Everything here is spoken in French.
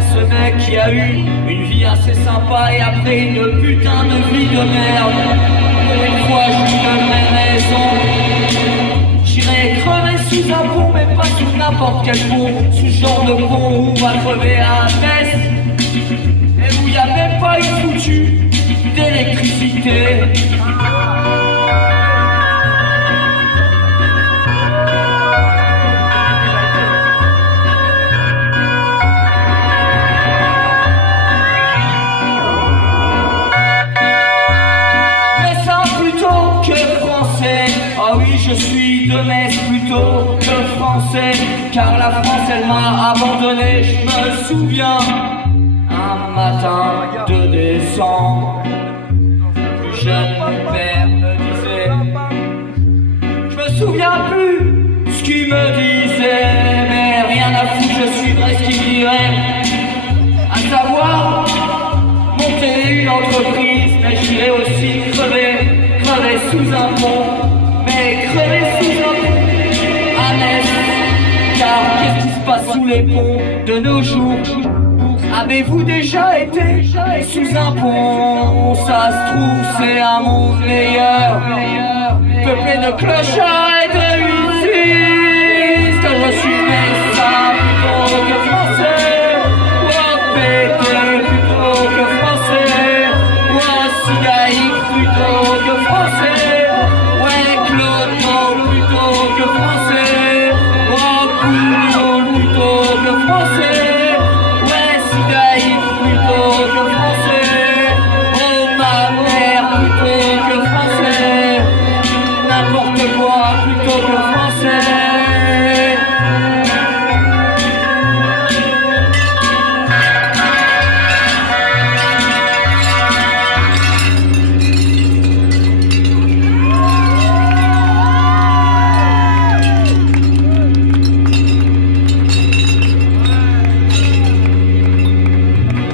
à ce mec qui a eu une vie assez sympa et après une putain de vie de merde. Pour une fois je lui donnerai raison. J'irai crever sous un pont, mais pas sous n'importe quel pont. Sous ce genre de pont où on va crever à Metz et où y a même pas une foutue d'électricité. Ah oui, je suis de Metz plutôt que français, car la France elle m'a abandonné. Je me souviens, un matin de décembre, plus jeune mon père me disait, je me souviens plus ce qu'il me disait, mais rien à foutre, je suivrai ce qu'il dirait, à savoir monter une entreprise, mais j'irai aussi crever sous un pont. Mais crever sous un pont à Metz, car qu'est-ce qui se passe sous les ponts de nos jours? Avez-vous déjà été sous un pont? Ça se trouve c'est un monde meilleur, peuplé de clochards et de huissiers. Que je suis Messin plutôt que français, ou pété plutôt que français, ou un cigaïque plutôt que français. Plutôt que français, oh Couillon plutôt que français, ouais Sidaïf plutôt que français, oh ma mère plutôt que français, n'importe quoi plutôt que français.